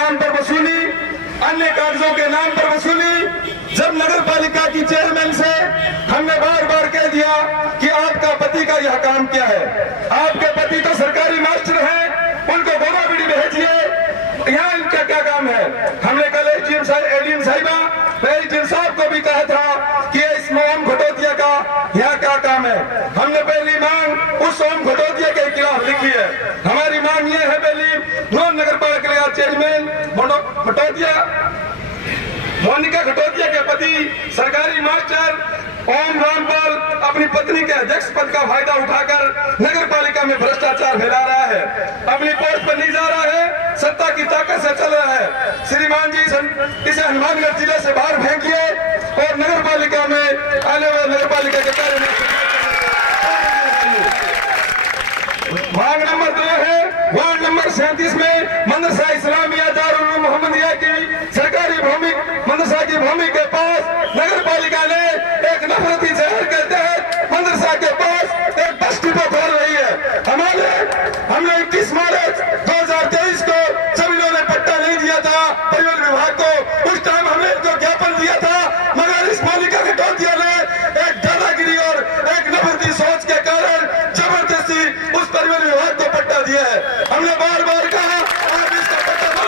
नाम पर वसूली, अन्य कागजों के नाम पर वसूली। जब नगर पालिका की चेयरमैन से हमने बार बार कह दिया कि आपका पति का यह काम क्या है, आपके पति तो सरकारी मास्टर हैं, उनको गोवा बीड़ी भेजिए, यहाँ इनका क्या काम है। हमने कल एडीएम साहिबा एडीएम साहब को भी कहा था कि इस ओम घटोतिया का यहाँ क्या काम है। हमने पहली मांग उस ओम घटोतिया के खिलाफ लिखी है। हमारी मांग ये है, पहली नॉन नगर पालिका चेयरमैन घटोतिया, मोनिका घटोतिया के पति सरकारी मास्टर ओम रामपाल अपनी पत्नी के अध्यक्ष पद का फायदा उठाकर नगर पालिका में भ्रष्टाचार फैला रहा है, अपनी पोस्ट पर नहीं जा रहा है, सत्ता की ताकत से चल रहा है। श्रीमान जी इसे हनुमानगढ़ जिले से बाहर फेंकिए और नगर पालिका में आने वाले नगर पालिका के कार्य में। वार्ड नंबर 2 है, वार्ड नंबर 37 में मदरसा इस्लामिया दारुल मोहम्मदिया की सरकारी भूमि, मदरसा की भूमि के पास नगर पालिका ने एक नफरती जहर के तहत मदरसा के पास एक बस डिपो खोल रही है। हमने 21 मार्च 2023 को सभी लोगों ने पट्टा नहीं दिया था परिवहन विभाग को, उस टाइम हमने इनको ज्ञापन दिया था, मगर इस पालिका के टोटिया ने एक दादागिरी और एक नफरती सोच के कारण जबरदस्ती उस परिवहन विभाग को पट्टा दिया है। हमने बार बार कहा आप इसका पट्टा दो,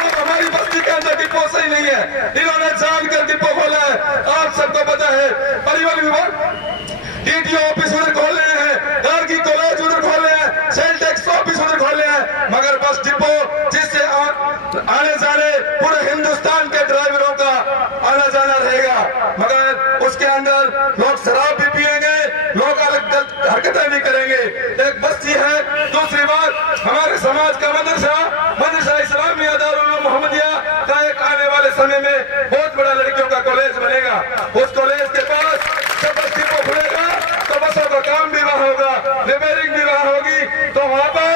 आप हमारी बस्ती के अंदर डिपो सही नहीं है, इन्होंने जानकर डिपो खोला है। आप सबको पता है परिवहन विभाग डीटीओ ऑफिस उधर खोल रहे हैं, गार्गी कॉलेज उधर खोल रहे हैं, सेल टैक्स ऑफिस उधर खोल रहे हैं, मगर बस डिपो जिससे आने जाने पूरे हिंदुस्तान के ड्राइवरों का आना जाना रहेगा, मगर उसके अंदर लोग शराब भी पिएंगे, लोग अलग हरकतें भी करेंगे। एक बस्ती है। दूसरी बात, हमारे समाज का मदरसा इस्लामिया दारुल मोहम्मदिया का एक आने वाले समय में बहुत बड़ा लड़कियों का कॉलेज बनेगा। उस कॉलेज के पास जब बस डिपो खुलेगा तो बसों का काम भी वहां होगा, रिपेयरिंग भी वहां होगी, तो वहां पर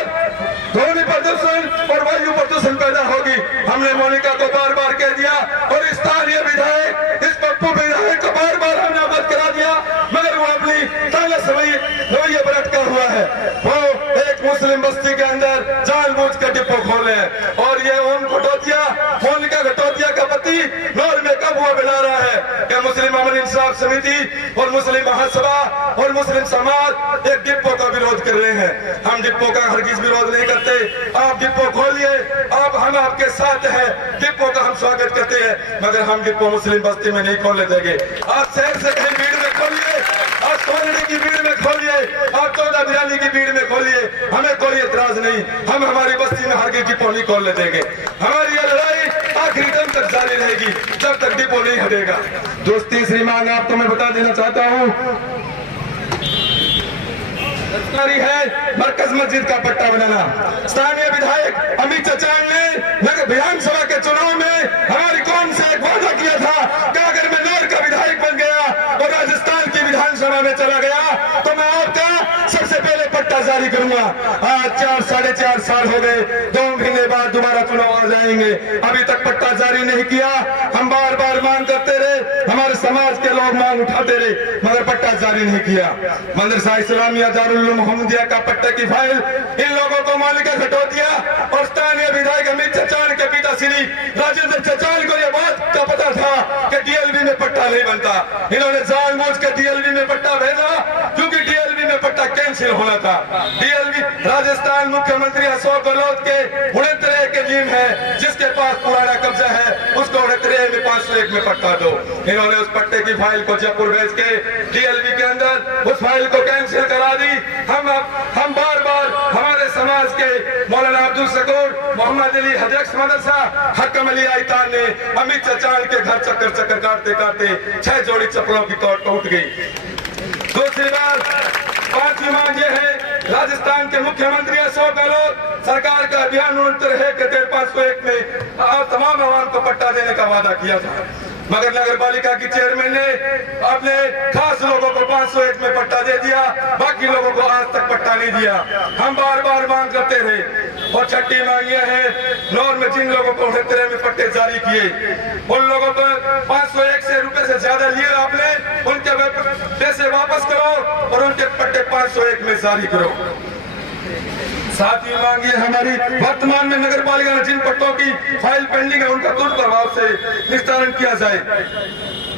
ध्वनि प्रदूषण और वायु प्रदूषण पैदा होगी। हमने मोनिका को बार बार कह दिया और स्थानीय विधायक इस पप्पू विधायक को बार बार हमने अवगत करा दिया, मगर वो अपनी तालस रवैये पर अटका हुआ है। वो एक मुस्लिम बस्ती के अंदर जानबूझ कर डिपो खोले हैं और ये ओम घटोतिया, मोनिका घटोतिया का पति नौर में कब हुआ बना रहा है कि मुस्लिम अमन इंसाफ समिति और मुस्लिम महासभा और मुस्लिम समाज एक डिपो का विरोध कर रहे हैं। हम डिपो का हरगिज विरोध नहीं करते। आप डिपो खोलिए, हम आपके साथ हैं, डिपो का हम स्वागत करते हैं, मगर हम डिपो मुस्लिम बस्ती में नहीं खोलने देंगे। आप शहर से कहीं भीड़ में खोलिए, आप सोने की भीड़ में खोलिए, आप 14 बिरानी की भीड़ में खोलिए, हमें कोई एतराज नहीं। हम हमारी बस्ती में हरगिज डिपो नहीं खोलने देंगे। हमारी यह लड़ाई आखिरी दम तक जारी रहेगी जब तक डिपो नहीं हटेगा। दोस्ती श्रीमान आपको मैं बता देना चाहता हूँ, है मरकज मस्जिद का पट्टा बनाना। स्थानीय विधायक अमित चचान ने विधानसभा के चुनाव में हमारी कौम से एक वादा किया था कि अगर मैं नौर का विधायक बन गया और राजस्थान की विधानसभा में चला गया तो मैं आपका सबसे पहले पट्टा जारी करूंगा। आज 4-4.5 साल हो गए, 2 महीने बाद दोबारा चुनाव आ जाएंगे, अभी तक पट्टा जारी नहीं किया। हम बार बार मांग करते रहे, हमारे समाज के लोग मांग उठाते रहे, मगर पट्टा जारी नहीं किया। मदरसा इस्लामिया दारुल मोहम्मदिया का पट्टे की फाइल इन लोगों को मोनिका घटोतिया और स्थानीय विधायक अमित चचान के पिता श्री राजेंद्र चचान को यह बात का पता था कि डीएलबी में पट्टा नहीं बनता। इन्होंने जानबूझ के डीएलबी में पट्टा भेजा क्योंकि डीएलबी में पट्टा कैंसिल होना था। डीएलबी राजस्थान मुख्यमंत्री अशोक गहलोत के 69 के नीम है, जिसके पास पुराना कब्जा है, उसको 69 में 501 में पट्टा दो। इन्होंने उस पट्टे की फाइल को जयपुर भेज के डीएलबी के अंदर उस फाइल को कैंसिल करा दी। हम बार बार हमारे समाज के मौलाना अब्दुल शकूर, मोहम्मद अली अध्यक्ष मदरसा, हकम अली आइतान ने अमित चचान के घर चक्कर काटते काटते 6 जोड़ी चप्पलों की तोड़ टूट गई। दूसरी बात, 5वीं मांग ये है, राजस्थान के मुख्यमंत्री अशोक गहलोत सरकार का अभियान 69 है कि 501 में तमाम आवाम को पट्टा देने का वादा किया था, मगर नगर पालिका की चेयरमैन ने अपने खास लोगों को 501 में पट्टा दे दिया, बाकी लोगों को आज तक पट्टा नहीं दिया। हम बार बार मांग करते रहे। और छठी मांग यह है, नौर में जिन लोगों को 69 में पट्टे जारी किए, उन लोगों को 501 रुपए से ज्यादा लिए आपने, उनके पैसे वापस करो और उनके पट्टे 501 में जारी करो। साथ ही मांगी हमारी वर्तमान में नगर पालिका ने जिन पट्टों की फाइल पेंडिंग है उनका तुरंत प्रभाव से निस्तारण किया जाए,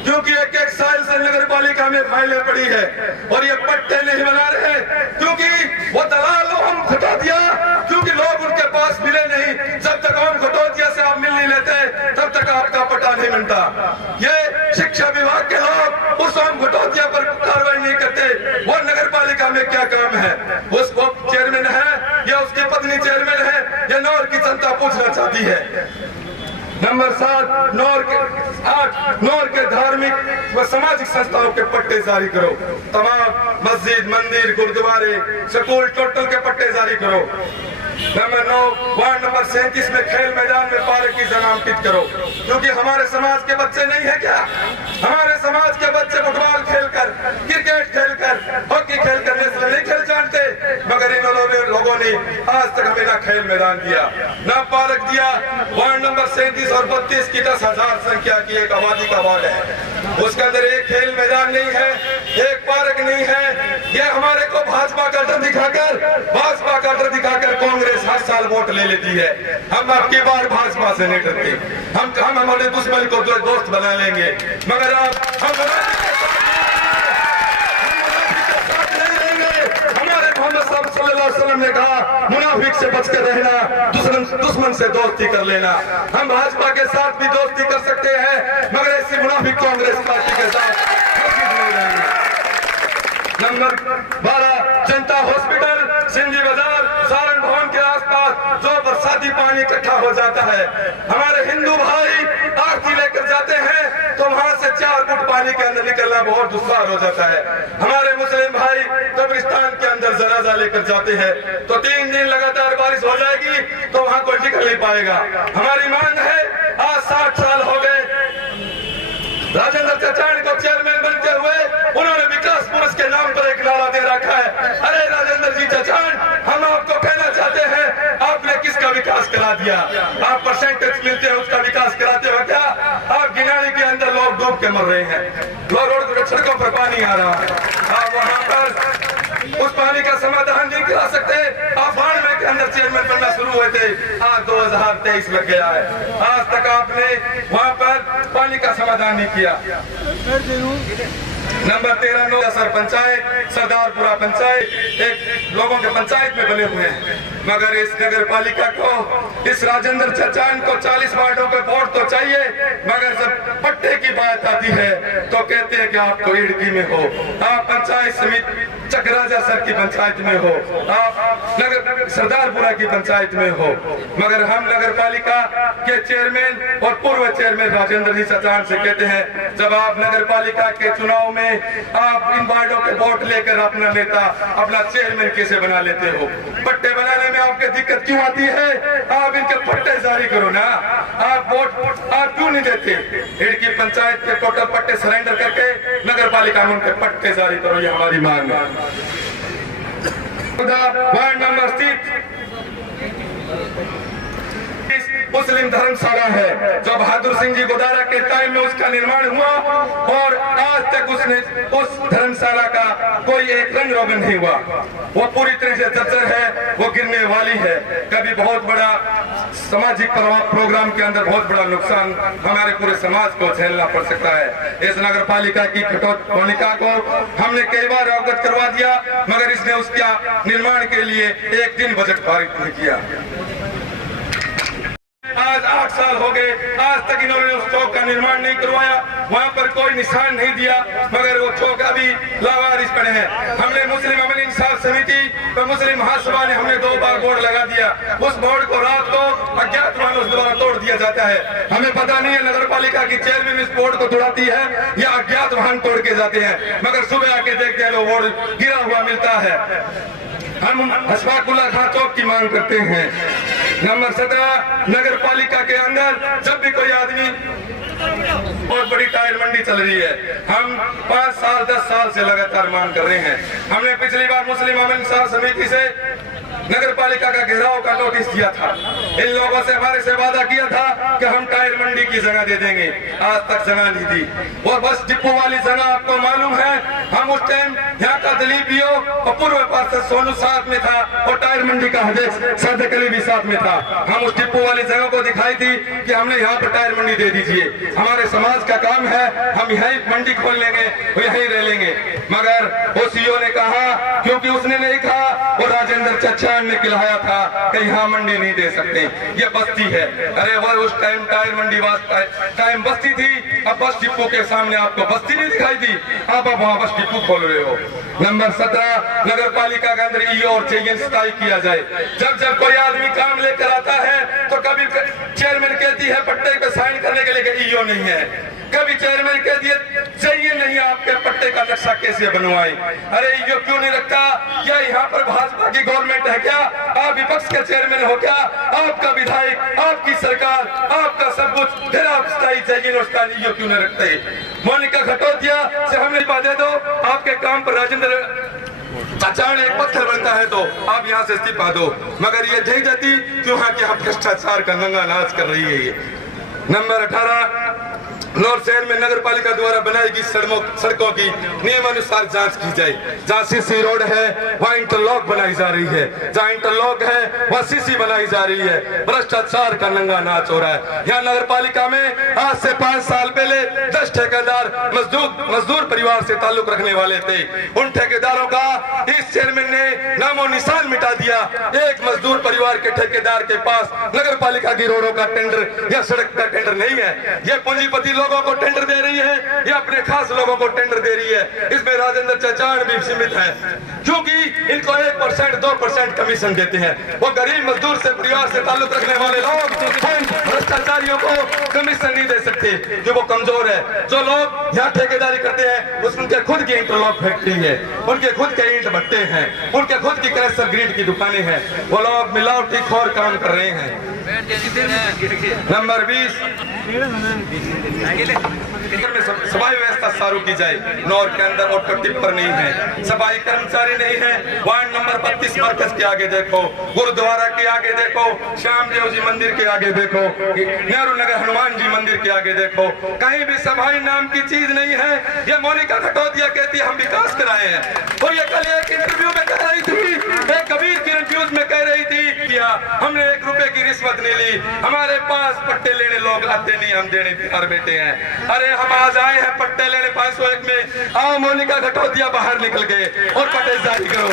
क्योंकि एक साल से नगर पालिका में फाइलें पड़ी है और ये पट्टे नहीं बना रहे, क्योंकि वो दलालों हम घटा दिया, क्योंकि लोग उनके पास मिले नहीं। जब तक हम घटोतिया से आप मिल नहीं लेते तब तक आपका पट्टा नहीं बनता। ये शिक्षा विभाग के लोग उस हम घटोतिया पर कार्रवाई नहीं करते। वो नगर पालिका में क्या काम है, उसको चेयरमैन है या उसकी पत्नी चेयरमैन है, या नौर की जनता पूछना चाहती है। नंबर 7, नौर के धार्मिक व सामाजिक संस्थाओं के पट्टे जारी करो। तमाम मस्जिद, मंदिर, गुरुद्वारे, स्कूल टोटल के पट्टे जारी करो। नंबर 9, वार्ड नंबर 37 में खेल मैदान में पार्क की जगह नामांकित करो, क्योंकि हमारे समाज के बच्चे नहीं है क्या? हमारे समाज के बच्चे फुटबॉल खेलकर, क्रिकेट खेलकर, हॉकी खेलकर नेशनल नहीं खेल जानते, मगर इन लोगों ने आज तक हमें ना खेल मैदान दिया, ना पार्क दिया। वार्ड नंबर 37 और 32 की 10,000 संख्या की एक आबादी का वार्ड है, उसके अंदर एक खेल मैदान नहीं है, एक पार्क नहीं है। ये हमारे को भाजपा का डर दिखाकर कांग्रेस हर साल वोट ले लेती है। हम अब की बार भाजपा से नहीं डरते, हम हमारे दुश्मन को दोस्त बना लेंगे, मगर हम मोहम्मद सल्लल्लाहु अलैहि वसल्लम ने कहा मुनाफिक से बच कर रहना, दुश्मन से दोस्ती कर लेना। हम भाजपा के साथ भी दोस्ती कर सकते हैं, मगर ऐसी मुनाफिक कांग्रेस पार्टी के साथ नहीं रहेंगे। नंबर 12, जनता हॉस्पिटल, सिंधी बाजार, सारण भवन के आसपास जो बरसाती पानी इकट्ठा हो जाता है, हमारे हिंदू भाई आरती लेकर जाते हैं तो वहां से 4 फुट पानी के अंदर निकलना बहुत दुश्वार हो जाता है। हमारे मुस्लिम भाई कब्रिस्तान के अंदर जनाजा लेकर जाते हैं तो 3 दिन लगातार बारिश हो जाएगी तो वहां कोई निकल नहीं पाएगा। हमारी मांग है, आज 60 साल हो गए राजेंद्र चचान को चेयरमैन बनते हुए, उन्होंने विकास पुरुष के नाम पर एक नारा दे रखा है। अरे राजेंद्र जी चचान, हम आपको कहना चाहते हैं, आपने किसका विकास करा दिया? आप परसेंटेज मिलते हैं उसका विकास कराते हो क्या? आप गिनानी के अंदर लोग डूब के मर रहे हैं, रोड सड़कों पर पानी आ रहा है, आप वहां पर उस पानी का समाधान नहीं करा सकते। आप वार्ड के अंदर चेयरमैन बनना शुरू हुए थे, आज 2023 लग गया है, आज तक आपने वहां पर पानी का समाधान नहीं किया। नंबर 13, नौसर पंचायत, सरदारपुरा पंचायत, एक लोगों के पंचायत में बने हुए हैं, मगर इस नगर पालिका को, इस राजेंद्र चचान को 40 वार्डों पे वोट तो चाहिए, मगर जब पट्टे की बात आती है तो कहते हैं कि आप तो इडकी में हो, आप पंचायत समिति चकराजा सर की पंचायत में हो, आप नगर सरदारपुरा की पंचायत में हो, मगर हम नगर पालिका के चेयरमैन और पूर्व चेयरमैन राजेंद्र जी चचान से कहते हैं, जब आप नगर पालिका के चुनाव में आप इन वार्डों के वोट लेकर अपना नेता, अपना चेयरमैन कैसे बना लेते हो? पट्टे बनाने में आपके दिक्कत क्यों आती है? आप इनके पट्टे जारी करो ना, आप वोट आप क्यों नहीं देते? इडकी पंचायत के टोटल पट्टे सरेंडर करके नगर पालिका में उनके पट्टे जारी करो, ये हमारी मांग है। वार्ड नंबर 30 मुस्लिम धर्मशाला है, जो बहादुर सिंह जी गोदारा के टाइम में उसका निर्माण हुआ और आज तक उसने उस धर्मशाला का कोई एक रंग रोगन नहीं हुआ, वो पूरी तरह से जर्जर है, वो गिरने वाली है। कभी बहुत बड़ा सामाजिक प्रोग्राम के अंदर बहुत बड़ा नुकसान हमारे पूरे समाज को झेलना पड़ सकता है। इस नगर पालिका की खटोनिका को हमने कई बार अवगत करवा दिया, मगर इसने उसका निर्माण के लिए एक दिन बजट पारित नहीं किया। आज 8 साल हो गए, आज तक इन्होंने उस चौक का निर्माण नहीं करवाया, वहाँ पर कोई निशान नहीं दिया, मगर वो चौक अभी लावारिस पड़े हैं। हमने मुस्लिम अमल इंसाफ समिति और मुस्लिम महासभा ने हमने 2 बार बोर्ड लगा दिया, उस बोर्ड को रात को अज्ञात वालों द्वारा तोड़ दिया जाता है। हमें पता नहीं है नगर पालिका की चेयरमैन इस बोर्ड को तोड़ाती है या अज्ञात वाहन तोड़ के जाते हैं, मगर सुबह आके देखते हैं वो बोर्ड गिरा हुआ मिलता है। हम हसफाकुल्ला खां चौक की मांग करते हैं। नंबर 17, नगर पालिका के अंदर जब भी कोई आदमी, बहुत बड़ी टायर मंडी चल रही है, हम 5 साल 10 साल से लगातार मांग कर रहे हैं। हमने पिछली बार मुस्लिम अमल इंसाफ समिति से नगर पालिका का घेराव का नोटिस दिया था, इन लोगों से हमारे से वादा किया था कि हम टायर मंडी की जगह दे देंगे, आज तक जगह नहीं दी। और बस डिपो वाली जगह आपको मालूम है हम उस टाइम यहाँ का दिलीप भी हो और पूर्व पार्षद सोनू साथ में था और टायर मंडी का अध्यक्ष सादिक अली भी साथ में था। हम उस डिपो वाली जगह को दिखाई थी कि हमने यहाँ पर टायर मंडी दे दीजिए, हमारे समाज का काम है, हम यही मंडी खोल लेंगे और यहीं रह लेंगे। मगर वो सीईओ ने कहा, क्योंकि उसने नहीं कहा, वो राजेंद्र चचान ने खिलाया था कि यहाँ मंडी नहीं दे सकते, ये बस्ती है। अरे वो उस टाइम टायर मंडी टाइम बस्ती थी, अब बस डिपो के सामने आपको बस्ती नहीं दिखाई दी, आप वहाँ बस डिपो खोल रहे हो। नंबर 17, नगर पालिका के अंदर ईओ और चेयरमैन स्थायी किया जाए। जब कोई आदमी काम लेकर आता है तो कभी चेयरमैन कहती है पट्टे पे साइन करने के लिए ईओ नहीं है, कभी चेयरमैन कह दिए चाहिए नहीं आपके पट्टे का नक्शा कैसे बनवाएं। अरे ईओ क्यों नहीं रखता? क्या यहाँ पर भाजपा की गवर्नमेंट है क्या? आप विपक्ष के चेयरमैन हो क्या? आपका विधायक, आपकी सरकार, आपका सब कुछ, फिर आप स्थायी चाहिए ईओ क्यों नहीं रखते? मोनिका खटोदिया से हमने दे दो, आपके काम पर राजेंद्र अचानक एक पत्थर बनता है तो आप यहाँ से इस्तीफा दो, मगर ये नहीं जाती क्यों? हाँ कि हम भ्रष्टाचार का नंगा नाच कर रही है ये। नंबर 18, नॉर्थ शहर में नगर पालिका द्वारा बनाई गई सड़कों की नियमानुसार जांच की जाए। जहाँ सीसी रोड है वहाँ इंटरलॉक बनाई जा रही है, जहाँ इंटरलॉक है वहाँ सीसी बनाई जा रही है। भ्रष्टाचार का नंगा नाच हो रहा है यहाँ नगर पालिका में। आज से 5 साल पहले 10 ठेकेदार मजदूर परिवार से ताल्लुक रखने वाले थे, उन ठेकेदारों का इस चेयरमैन ने नामो निशान मिटा दिया। एक मजदूर परिवार के ठेकेदार के पास नगर पालिका की रोडों का टेंडर या सड़क का टेंडर नहीं है। ये पूंजीपति लोगों को टेंडर दे रही है, ये अपने खास लोगों को टेंडर दे रही है। इसमें राजेंद्र चचान भी सीमित है, क्योंकि इनको 1% 2% कमीशन देते हैं। वो गरीब मजदूर से परिवार से ताल्लुक रखने वाले लोग भ्रष्टाचारियों को कमीशन नहीं दे सकते, जो वो कमजोर है। जो लोग यहाँ ठेकेदारी करते हैं उनके खुद की इंटरलॉक फैक्ट्री है, उनके खुद के ईंट भट्टे हैं, उनके खुद की क्रैशर ग्रिड की दुकानें हैं, वो लोग मिलावटी खोर काम कर रहे हैं। नंबर 20, सफाई व्यवस्था शुरू की जाए। नौर के अंदर और टिप्पर नहीं है, सफाई कर्मचारी नहीं है। वार्ड नंबर 32 मरकज के आगे देखो, गुरुद्वारा के आगे देखो, श्याम देव जी मंदिर के आगे देखो, नेहरू नगर हनुमान जी मंदिर के आगे देखो, कहीं भी सफाई नाम की चीज नहीं है। ये मोनिका खटोदिया कहती है हम विकास कराए हैं, और ये कल एक इंटरव्यू में कह रही थी, एक कबीर की न्यूज में कह रही थी किया हमने 1 रुपए की रिश्वत नहीं ली, हमारे पास पट्टे लेने लोग आते नहीं, हम देने तैयार बैठे हैं। अरे हम आज आए हैं पट्टे लेने 501 में, आओ मोनिका खटोदिया बाहर निकल गए और पट्टे जारी करो।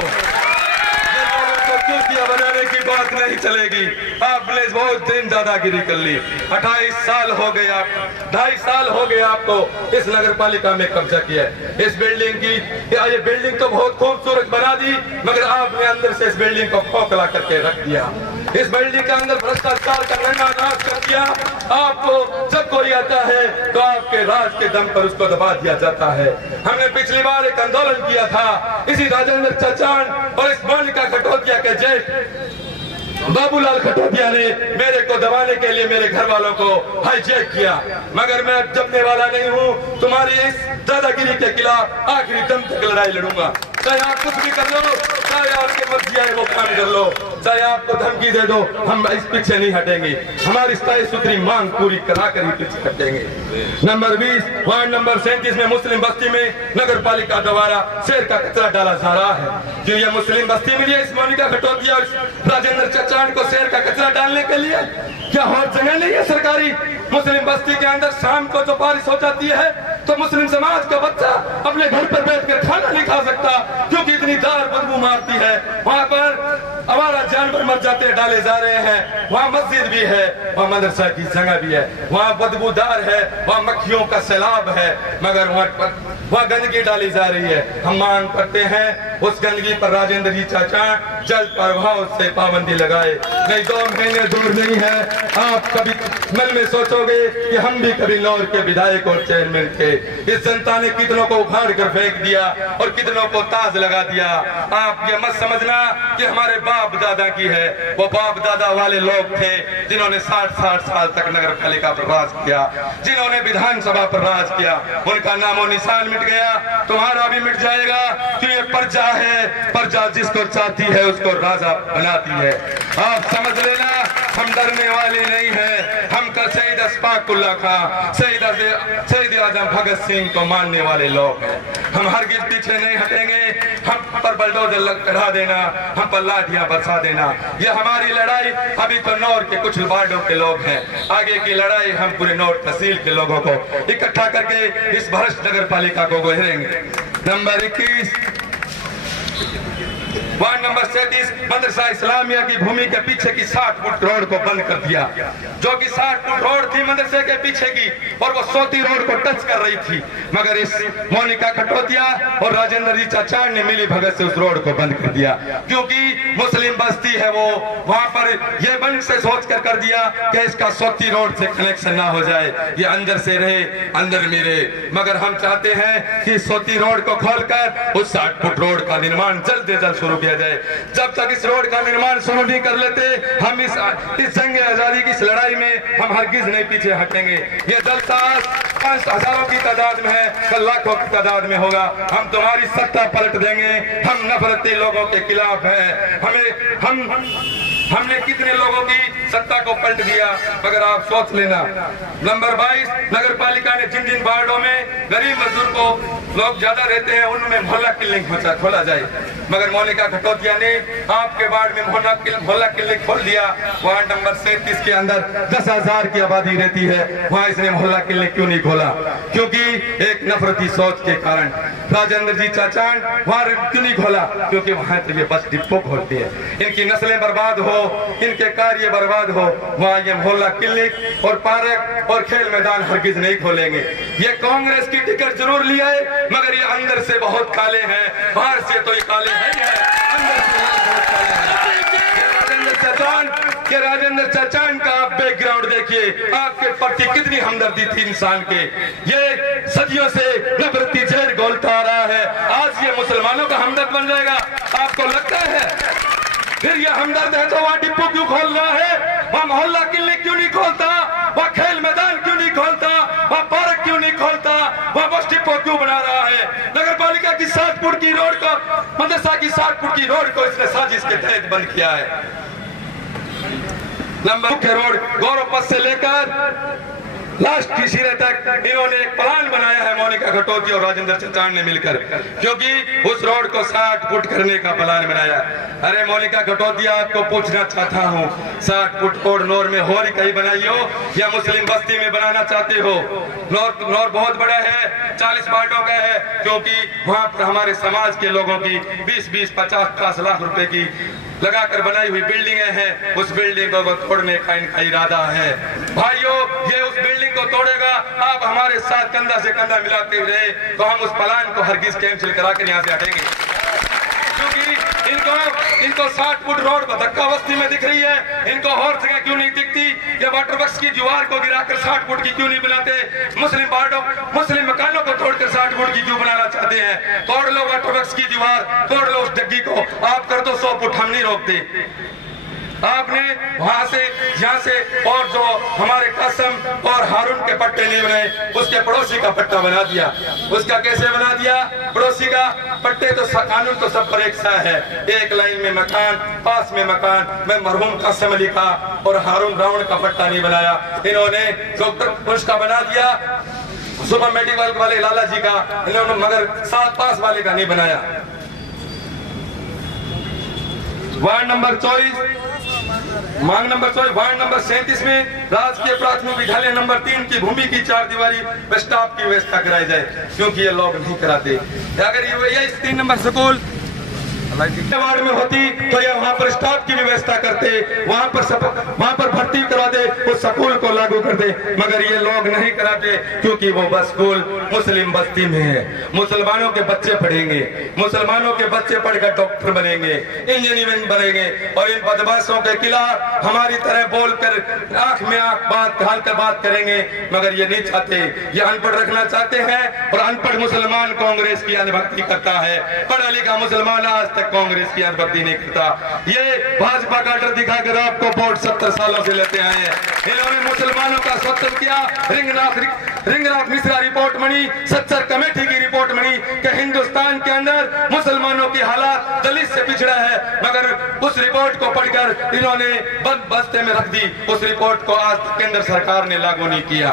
कुर्सियां बनाने की बात नहीं चलेगी। आपने बहुत दिन दादागिरी कर ली। 28 साल हो गए, आप 2.5 साल हो गए आपको इस नगर पालिका में कब्जा किया है। इस बिल्डिंग की ये बिल्डिंग तो बहुत खूबसूरत बना दी, मगर आपने अंदर से इस बिल्डिंग को खोखला करके रख दिया। इस बिल्डिंग के अंदर भ्रष्टाचार का नंगा नाच कर दिया। आपको जब कोई आता है तो आपके राज के दम पर उसको दबा दिया जाता है। हमने पिछली बार एक आंदोलन किया था, इसी राजेंद्र चचान और इस मोनिका खटोदिया के जेठ बाबूलाल खटोदिया ने मेरे को दबाने के लिए मेरे घर वालों को हाईजैक किया, मगर मैं जमने वाला नहीं हूँ। तुम्हारी इस दादागिरी के खिलाफ आखिरी दम तक लड़ाई लड़ूंगा। चाहे आप कुछ भी कर लो, चाहे आपके मर्जी आए वो काम कर लो, चाहे आपको धमकी दे दो, हम इस पीछे नहीं हटेंगे। हमारी 27 सूत्री मांग पूरी करा कर ही पीछे हटेंगे। नंबर 20, वार्ड नंबर 37 में मुस्लिम बस्ती में नगर पालिका द्वारा शेर का कचरा डाला जा रहा है। क्यों ये मुस्लिम बस्ती मिली है इस मोनिका खटोदिया और राजेंद्र चचान को शेर का कचरा डालने के लिए? क्या और जगह नहीं है सरकारी? मुस्लिम बस्ती के अंदर शाम को जो बारिश हो जाती है तो मुस्लिम समाज का बच्चा अपने घर पर बैठकर खाना नहीं खा सकता, क्योंकि इतनी दार बदबू मारती है। वहाँ पर हमारा जानवर मर जाते डाले जा रहे हैं। वहाँ मस्जिद भी है, वहाँ मदरसा की जगह भी है, वहाँ बदबूदार है, वहाँ मक्खियों का सैलाब है, मगर वहाँ गंदगी डाली जा रही है। हम मांग करते हैं उस गंदगी पर राजेंद्र जी चाचा जल प्रभाव से पाबंदी लगाए। नहीं 2 महीने दूर नहीं है, आप कभी मन में सोचोगे कि हम भी कभी नौर के विधायक और चेयरमैन थे। इस जनता ने कितनों को उखाड़ कर फेंक दिया और कितनों को ताज लगा दिया। आप ये मत समझना कि हमारे बाप दादा की है, वो बाप दादा वाले लोग थे जिन्होंने 60 साल तक नगर पालिका पर राज किया, जिन्होंने विधानसभा पर राज किया। उनका नामो निशान मिट गया, तुम्हारा भी मिट जाएगा। क्यों ये प्रजा है, प्रजा जिसको चाहती है उसको राजा बनाती है। आप समझ लेना, हम डरने वाले नहीं है, हम हम का शहीद अशफाकुल्लाह खां, शहीद आजम भगत सिंह को मानने वाले लोग हैं। हम हरगिज पीछे नहीं हटेंगे। हम पर बलडोजर चढ़ा देना, हम पर लाठियां बरसा देना, ये हमारी लड़ाई अभी तो नौर के कुछ वार्डों के लोग हैं। आगे की लड़ाई हम पूरे नौर तहसील के लोगों को इकट्ठा करके इस भ्रष्ट नगर पालिका को गुजरेंगे। नंबर 21 वार्ड नंबर 37 मदरसा इस्लामिया की भूमि के पीछे की 60 फुट रोड को बंद कर दिया, जो कि 60 फुट रोड थी मदरसे के पीछे की, और वो सोती रोड को टच कर रही थी। मगर इस मोनिका खटोतिया और राजेंद्र जी चाचान ने मिली भगत से उस रोड को बंद कर दिया, क्योंकि मुस्लिम बस्ती है वो, वहां पर ये बंद से सोच कर दिया कि इसका सोती रोड से कनेक्शन ना हो जाए, ये अंदर से रहे, अंदर में रहे। मगर हम चाहते हैं कि सोती रोड को खोलकर उस 60 फुट रोड का निर्माण जल्द से जल्द शुरू किया जाए। जब तक इस रोड का निर्माण शुरू नहीं कर लेते, हम इस जंग आजादी की इस लड़ाई में हम हरगिज नहीं पीछे हटेंगे। ये जलसा 5 हजारों की तादाद में है, कल लाखों की तादाद में होगा। हम तुम्हारी सत्ता पलट देंगे। हम नफरती लोगों के खिलाफ है। हमने कितने लोगों की सत्ता को पलट दिया, मगर आप सोच लेना। नंबर 22 नगर पालिका ने जिन जिन वार्डों में गरीब मजदूर को लोग ज्यादा रहते हैं उनमें मोहल्ला क्लिनिक खोला जाए, मगर मोनिका खटोतिया ने आपके वार्ड में मोहल्ला क्लिनिक खोल दिया। वार्ड नंबर 37 के अंदर 10,000 की आबादी रहती है, वहाँ इसने मोहल्ला क्लिनिक क्यों नहीं खोला? क्योंकि एक नफरती सोच के कारण। राजेंद्र जी चाचान वहाँ क्यों नहीं खोला? क्योंकि वहाँ तो ये बस डिपो खोलते हैं, इनकी नस्लें बर्बाद हो, इनके कार्य बर्बाद हो, वहाँ ये मोहल्ला क्लिनिक और पार्क और खेल मैदान हरगिज नहीं खोलेंगे। ये कांग्रेस की टिकट जरूर लिया है, मगर ये अंदर से बहुत काले हैं, बाहर से तो ये काले हैं, अंदर से बहुत काले हैं। राजेंद्र चाचान का आप बैकग्राउंड देखिए, आपके प्रति कितनी हमदर्दी थी इंसान के। ये सदियों से नफरती जहर घोलता आ रहा है, आज ये मुसलमानों का हमदर्द बन जाएगा, आपको लगता है? फिर ये हमदर्द है तो वहाँ डिपो क्यों खोल रहा है? वहाँ मोहल्ला क्लिनिक क्यों नहीं खोलता? वहाँ खेल मैदान क्यों नहीं खोलता? वहाँ पार्क क्यों नहीं खोलता? वहाँ बस डिपो क्यों बना रहा है? नगर पालिका की 60 फुट की रोड को, मदरसा की 60 फुट की रोड को इसने साजिश के तहत बंद किया है। लंबा मुख्य रोड गौरव पथ से लेकर लास्ट की सिरे तक इन्होंने एक प्लान बनाया है, मोनिका खटोतिया और राजेंद्र चाचान ने मिलकर, क्योंकि उस रोड को 60 फुट करने का प्लान बनाया। अरे मोनिका खटोतिया, आपको पूछना चाहता हूँ, 60 फुट रोड नौर में और कहीं बनाई हो या मुस्लिम बस्ती में बनाना चाहते हो? नौर बहुत बड़ा है, 40 वार्डों का है, क्योंकि वहाँ पर हमारे समाज के लोगों की 20-20, 50-50 लाख रुपए की लगाकर बनाई हुई बिल्डिंगें हैं। उस बिल्डिंग को तोड़ने का इनका इरादा है। भाइयों, ये उस बिल्डिंग को तोड़ेगा, आप हमारे साथ कंधा से कंधा मिलाते हुए, तो हम उस प्लान को हरगिज कैंसिल कराकर यहाँ से हटेंगे। क्योंकि इनको 60 फुट रोड पर धक्का बस्ती में दिख रही है, इनको और जगह क्यों नहीं दिखती? ये वाटर वर्क्स की दीवार को गिराकर 60 फुट की क्यों नहीं बनाते? मुस्लिम वार्डों, मुस्लिम मकानों को तोड़कर 60 फुट की क्यों बनाना चाहते हैं? तोड़ लो वाटर वर्क्स की दीवार, तोड़ लो उस डग्गी को, आप कर दो 100 फुट, हम नहीं रोकते। आपने वहां से, यहाँ से, और जो हमारे कासम और हारून के पट्टे नहीं बनाए, उसके पड़ोसी का पट्टा बना दिया। उसका कैसे बना दिया? पड़ोसी का पट्टे तो कानून तो सब पर एक सा है, एक लाइन में मकान, पास में मकान। मैं मरहूम कासम अली का और हारून रावण का पट्टा नहीं बनाया, इन्होंने जो उसका बना दिया सुपर मेडिकल वाले लाला जी का, इन्होंने मगर साथ पास वाले का नहीं बनाया। वार्ड नंबर 24 वार्ड नंबर 37 में राजकीय प्राथमिक विद्यालय नंबर 3 की भूमि की 4 दीवारी स्टाफ की व्यवस्था कराई जाए, क्योंकि ये लोग नहीं कराते। अगर ये 3 नंबर स्कूल वार्ड में होती तो ये वहाँ पर स्टाफ की व्यवस्था करते, वहाँ पर भर्ती करा दे, उस स्कूल को लागू कर दे, मगर ये लोग नहीं कराते, क्योंकि वो बस स्कूल मुस्लिम बस्ती में है। मुसलमानों के बच्चे पढ़ेंगे, मुसलमानों के बच्चे पढ़कर डॉक्टर बनेंगे, इंजीनियरिंग बनेंगे, और इन बदमाशों के खिलाफ हमारी तरह बोलकर आंख में आंख बात डालकर बात करेंगे, मगर ये नहीं चाहते। ये अनपढ़ रखना चाहते हैं, और अनपढ़ मुसलमान कांग्रेस की अनुभक्ति करता है, पढ़ा लिखा मुसलमान आज तक कांग्रेस की अनबत्ती नहीं करता। ये भाजपा का डर दिखाकर आपको वोट 70 सालों से लेते आए हैं। इन्होंने मुसलमानों का शोषण किया। रिंगनाथ मिश्रा रिपोर्ट बनी, सच्चर कमेटी की रिपोर्ट बनी कि हिंदुस्तान के अंदर मुसलमानों की हालात दलित से पिछड़ा है, मगर उस रिपोर्ट को पढ़कर इन्होंने बंद बस्ते में रख दी। उस रिपोर्ट को आज केंद्र सरकार ने लागू नहीं किया।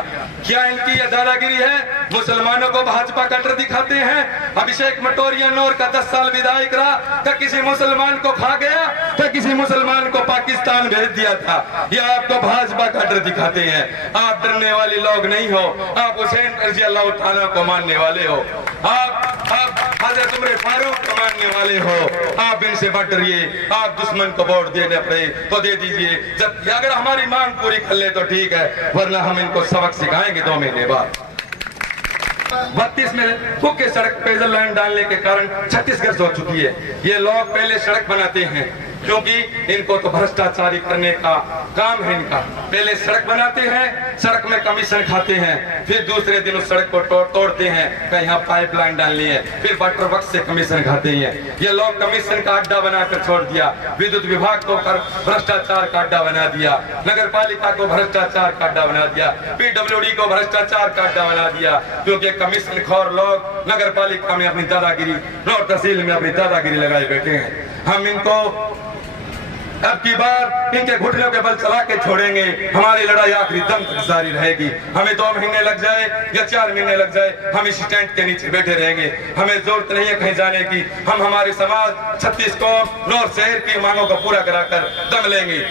क्या इनकी यह दादागिरी है? मुसलमानों को भाजपा का डर दिखाते हैं। अभिषेक मटोरियन और का 10 साल विधायक रहा, तो किसी मुसलमान को खा गया, तो किसी मुसलमान को पाकिस्तान भेज दिया था। यह आपको भाजपा का डर दिखाते हैं। आप डरने वाले लोग नहीं हो, आप हुसैन रज़ी अल्लाह तआला को मानने वाले हो, आप हज़रत उमर फारूक को मानने वाले हो। आप इनसे मत डरिए। आप दुश्मन को वोट देने पड़े तो दे दीजिए, जब अगर हमारी मांग पूरी कर ले तो ठीक है, वरना हम इनको सबक सिखाएंगे 2 महीने बाद। 32 में कुके सड़क पेयजल लाइन डालने के कारण 36 घर हो चुकी है। ये लोग पहले सड़क बनाते हैं क्योंकि इनको तो भ्रष्टाचारी करने का काम है इनका। पहले सड़क बनाते हैं, सड़क में कमीशन खाते हैं, फिर दूसरे दिन उस सड़क को तोड़ते हैं कि यहाँ पाइपलाइन डालनी है, फिर वाटर वर्क्स से कमीशन खाते हैं। ये लोग कमीशन का अड्डा बनाकर छोड़ दिया, विद्युत विभाग को भ्रष्टाचार का अड्डा बना दिया, नगर पालिका को भ्रष्टाचार का अड्डा बना दिया, PWD को भ्रष्टाचार का अड्डा बना दिया, क्योंकि कमीशन खोर लोग नगर पालिका में अपनी दादागिरी, नौर तहसील में अपनी दादागिरी लगाए बैठे हैं। हम इनको अब की बार इनके घुटनों के बल चला के छोड़ेंगे। हमारी लड़ाई आखिरी दम तक जारी रहेगी। हमें 2 महीने लग जाए या 4 महीने लग जाए, हम इस टेंट के नीचे बैठे रहेंगे। हमें जरूरत नहीं है कहीं जाने की। हम हमारे समाज 36 कौम नौर शहर की मांगों को पूरा कराकर दम लेंगे।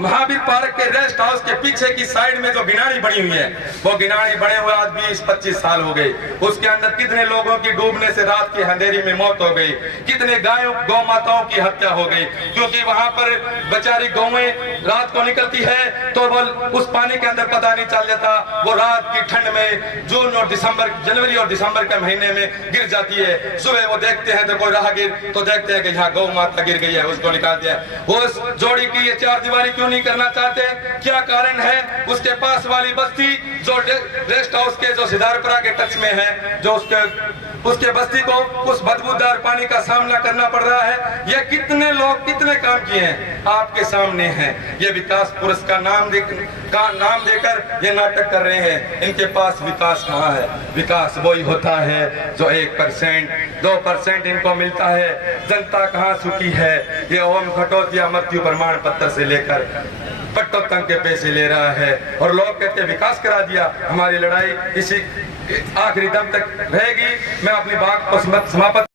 महावीर पार्क के रेस्ट हाउस के पीछे की साइड में जो गिनानी बनी हुई है, वो गिनानी बने हुए आज 20-25 साल हो गए। उसके अंदर कितने लोगों की डूबने से रात की अंधेरी में मौत हो गई, कितने गौ माताओं की हत्या हो गई, क्योंकि वहां पर बेचारी गौएं रात को निकलती है तो वो उस पानी के अंदर पता नहीं चल जाता। वो रात की ठंड में जनवरी और दिसंबर के महीने में गिर जाती है। सुबह वो देखते हैं तो कोई राहगीर तो देखते हैं कि यहाँ गौ माता गिर गई है, उसको निकाल दिया। उस जोड़ी की ये 4 दीवारी क्यों नहीं करना चाहते? क्या कारण है? उसके पास वाली बस्ती जो रेस्ट हाउस के जो सिद्धार्थपुरा के टच में है, जो उसके बस्ती को उस बदबूदार पानी का सामना करना पड़ रहा है। ये कितने लोग कितने काम किए हैं आपके सामने हैं। ये विकास पुरुष का नाम देकर ये नाटक कर रहे हैं। इनके पास विकास कहाँ है? विकास वही होता है जो 1%, 2% इनको मिलता है। जनता कहाँ सुखी है? ये ओम खटोतिया मृत्यु प्रमाण पत्र से लेकर पट्टोत्तम के पैसे ले रहा है और लोग कहते हैं विकास करा दिया। हमारी लड़ाई इसी आखिरी दम तक रहेगी। मैं अपनी बात को समाप्त